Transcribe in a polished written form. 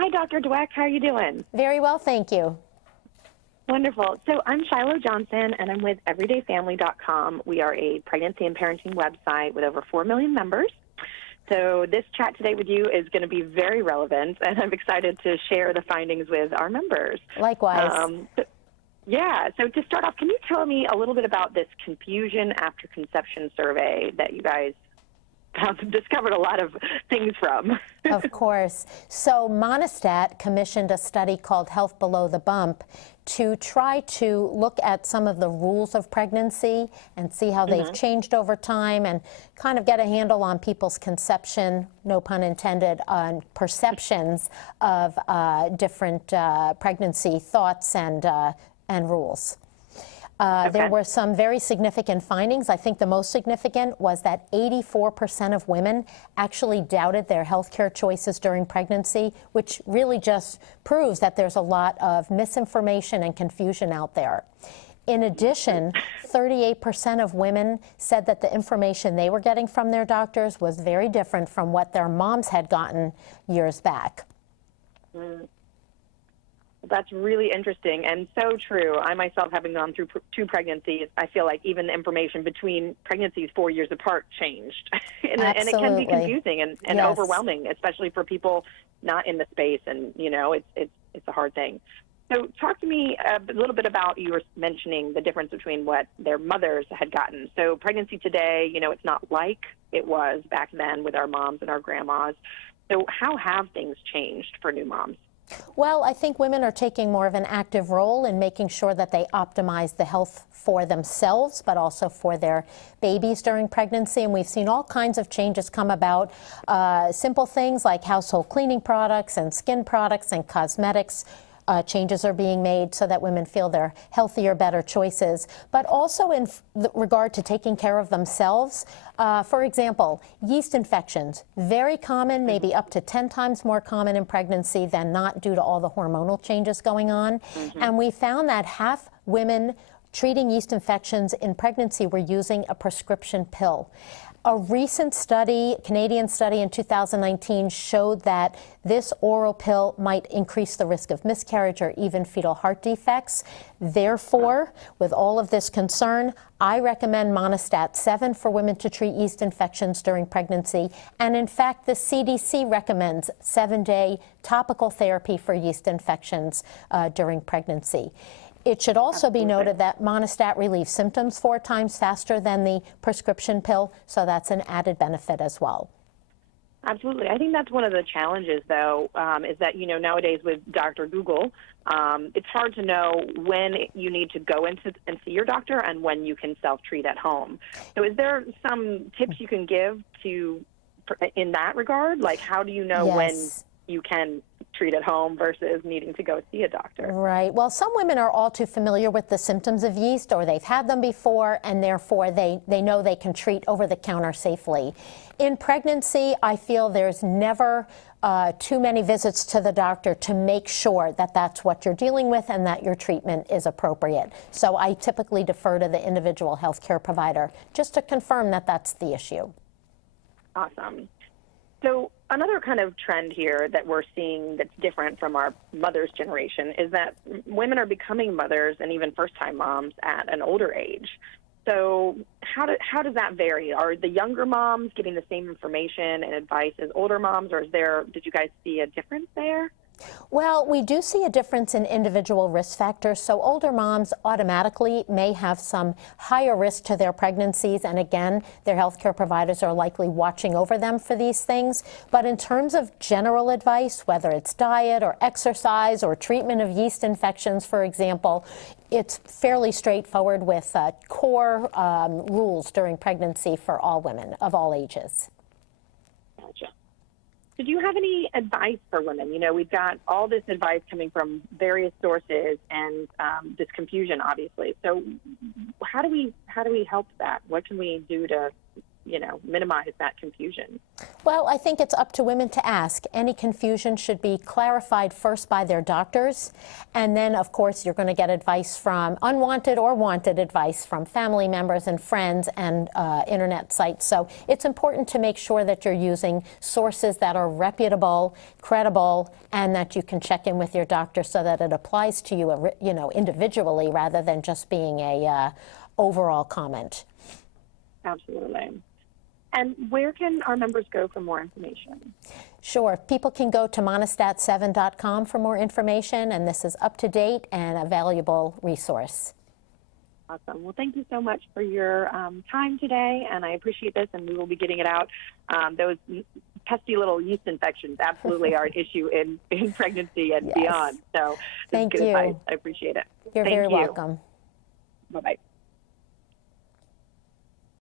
Hi, Dr. Dweck. How are you doing? Very well, thank you. Wonderful. So I'm Shiloh Johnson, and I'm with EverydayFamily.com. We are a pregnancy and parenting website with over 4 million members. So this chat today with you is going to be very relevant, and I'm excited to share the findings with our members. Likewise. So to start off, can you tell me a little bit about this confusion after conception survey that you guys have discovered a lot of things from? Of course. So Monistat commissioned a study called Health Below the Bump to try to look at some of the rules of pregnancy and see how they've changed over time and kind of get a handle on people's conception, no pun intended, on perceptions of different pregnancy thoughts and rules. There were some very significant findings. I think the most significant was that 84% of women actually doubted their healthcare choices during pregnancy, which really just proves that there's a lot of misinformation and confusion out there. In addition, 38% of women said that the information they were getting from their doctors was very different from what their moms had gotten years back. That's really interesting and so true. I myself, having gone through 2 pregnancies, I feel like even the information between pregnancies 4 years apart changed. and it can be confusing and overwhelming, especially for people not in the space. And, you know, it's a hard thing. So talk to me a little bit about, you were mentioning the difference between what their mothers had gotten. So pregnancy today, you know, it's not like it was back then with our moms and our grandmas. So how have things changed for new moms? Well, I think women are taking more of an active role in making sure that they optimize the health for themselves, but also for their babies during pregnancy. And we've seen all kinds of changes come about. Simple things like household cleaning products and skin products and cosmetics. Changes are being made so that women feel they're healthier, better choices, but also in regard to taking care of themselves. For example, yeast infections, very common, maybe up to 10 times more common in pregnancy than not due to all the hormonal changes going on. And we found that half women treating yeast infections in pregnancy were using a prescription pill. A recent study, Canadian study in 2019, showed that this oral pill might increase the risk of miscarriage or even fetal heart defects. Therefore, with all of this concern, I recommend Monistat 7 for women to treat yeast infections during pregnancy. And in fact, the CDC recommends 7-day topical therapy for yeast infections during pregnancy. It should also be noted that Monistat relieves symptoms 4 times faster than the prescription pill, so that's an added benefit as well. Absolutely. I think that's one of the challenges, though, is that, you know, nowadays with Dr. Google, it's hard to know when you need to go into and see your doctor and when you can self-treat at home. So is there some tips you can give to in that regard? Like, how do you know when you can treat at home versus needing to go see a doctor? Right. Well, some women are all too familiar with the symptoms of yeast, or they've had them before, and therefore they know they can treat over the counter safely. In pregnancy, I feel there's never too many visits to the doctor to make sure that that's what you're dealing with and that your treatment is appropriate. So I typically defer to the individual healthcare provider just to confirm that that's the issue. Awesome. So another kind of trend here that we're seeing that's different from our mother's generation is that women are becoming mothers and even first-time moms at an older age. So how does that vary? Are the younger moms getting the same information and advice as older moms, or did you guys see a difference there? Well, we do see a difference in individual risk factors. So older moms automatically may have some higher risk to their pregnancies. And again, their healthcare providers are likely watching over them for these things. But in terms of general advice, whether it's diet or exercise or treatment of yeast infections, for example, it's fairly straightforward with core rules during pregnancy for all women of all ages. Gotcha. Did you have any advice for women? You know, we've got all this advice coming from various sources and this confusion, obviously. So how do we help that? What can we do to minimize that confusion? Well, I think it's up to women to ask. Any confusion should be clarified first by their doctors, and then, of course, you're going to get advice from unwanted or wanted advice from family members and friends and internet sites. So it's important to make sure that you're using sources that are reputable, credible, and that you can check in with your doctor so that it applies to you, individually rather than just being a overall comment. Absolutely. And where can our members go for more information? Sure. People can go to monistat7.com for more information, and this is up to date and a valuable resource. Awesome. Well, thank you so much for your time today, and I appreciate this, and we will be getting it out. Those pesky little yeast infections absolutely are an issue in pregnancy and beyond. So thank good you. advice. I appreciate it. You're very welcome. Bye-bye.